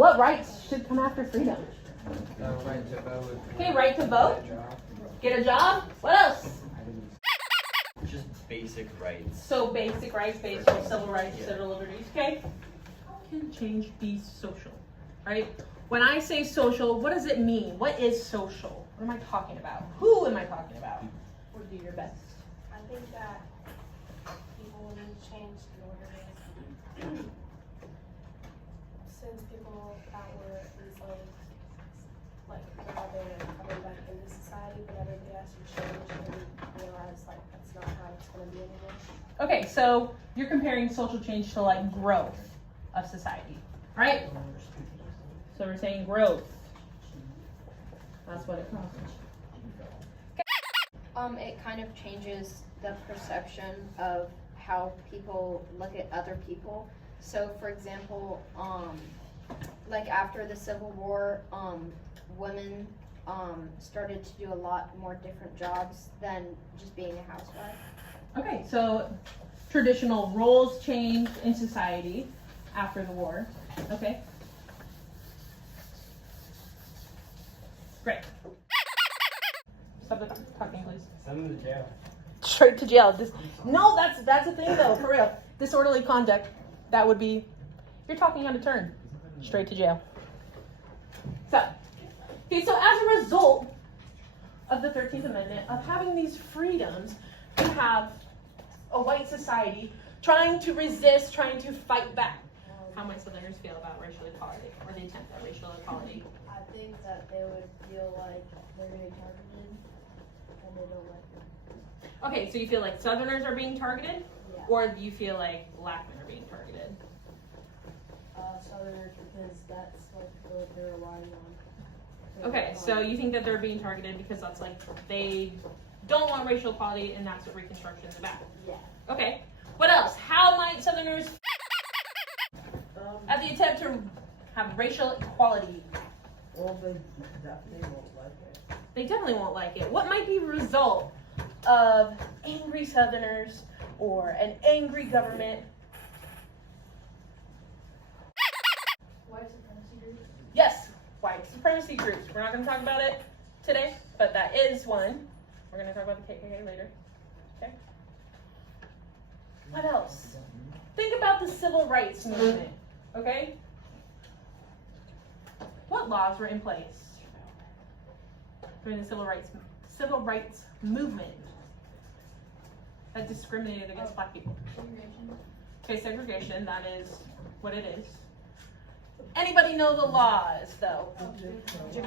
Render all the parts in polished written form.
What rights should come after freedom? Right to vote. Okay, right to vote. Get a job. What else? Just basic rights. So basic rights, basic civil rights, civil liberties. Okay. Can change be social, right? When I say social, what does it mean? What is social? What am I talking about? Who am I talking about? Or do your best. I think that people will need to change in order to, since people that were enslaved, like now they're coming back into society, but everybody has to change and realize like that's not how it's gonna be anymore. Okay, so you're comparing social change to like growth of society, right? So we're saying growth. That's what it costs. It kind of changes the perception of how people look at other people. So, for example, like after the Civil War, women started to do a lot more different jobs than just being a housewife. Okay, so traditional roles changed in society after the war. Okay. Great. Stop the talking, please. Send them to jail. Straight to jail. No, that's a thing though, for real. Disorderly conduct. That would be, you're talking out of turn. Straight to jail. So, okay, so as a result of the 13th Amendment, of having these freedoms, we have a white society trying to resist, trying to fight back. How might Southerners feel about racial equality, or the attempt at racial equality? I think that they would feel like they're being targeted and they don't like them. Okay, so you feel like Southerners are being targeted, Yeah. or do you feel like black men are being targeted? Southerners, because that's like what they're relying on. Okay, so you think that they're being targeted because that's like they don't want racial equality, and that's what Reconstruction is about. Yeah. Okay, what else? How might Southerners at the attempt to have racial equality? Well, they definitely won't like it. They definitely won't like it. What might be the result of angry Southerners or an angry government? White supremacy groups? Yes, white supremacy groups. We're not going to talk about it today, but that is one. We're going to talk about the KKK later. Okay. What else? Think about the civil rights movement. Okay. What laws were in place during the civil rights movement that discriminated against black people? Segregation. Okay, segregation. That is what it is. Anybody know the laws, though?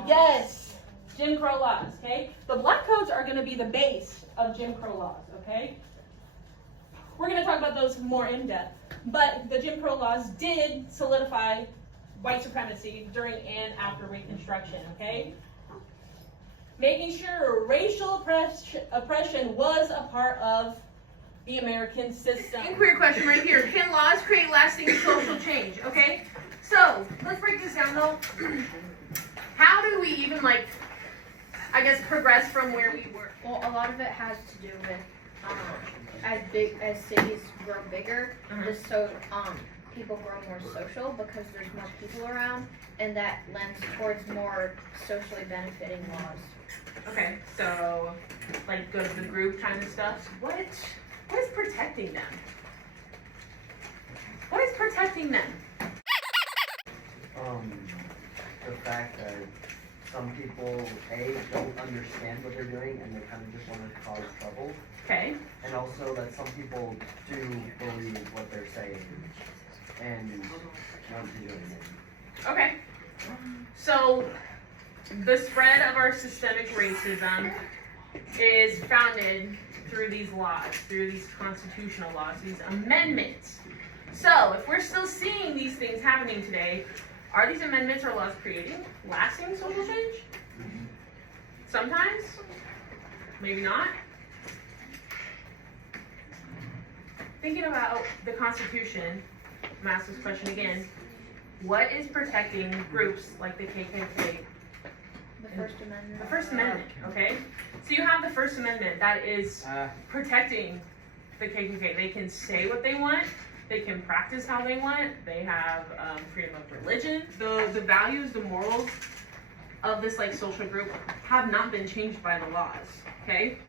Yes, Jim Crow laws, okay? The black codes are going to be the base of Jim Crow laws, okay? We're going to talk about those more in depth, but the Jim Crow laws did solidify white supremacy during and after Reconstruction, okay? Making sure racial oppression was a part of the American system. Inquiry question right here. Can laws create lasting social change, okay? So, let's break this down though. How do we even progress from where we were? Well, a lot of it has to do with as cities grow bigger, just so people grow more social because there's more people around, and that lends towards more socially benefiting laws. Okay, so like good of the group kind of stuff. What is protecting them? What is protecting them? The fact that some people, don't understand what they're doing and they kind of just want to cause trouble. Okay. And also that some people do believe what they're saying and want to do it. Okay. So the spread of our systemic racism is founded through these laws, through these constitutional laws, these amendments. So if we're still seeing these things happening today, are these amendments or laws creating lasting social change? Sometimes, maybe not. Thinking about the Constitution, I'm gonna ask this question again. What is protecting groups like the KKK? The First Amendment. The First Amendment, okay? So you have the First Amendment that is protecting the KKK. They can say what they want. They can practice how they want. They have freedom of religion. The values, the morals of this like social group have not been changed by the laws. Okay.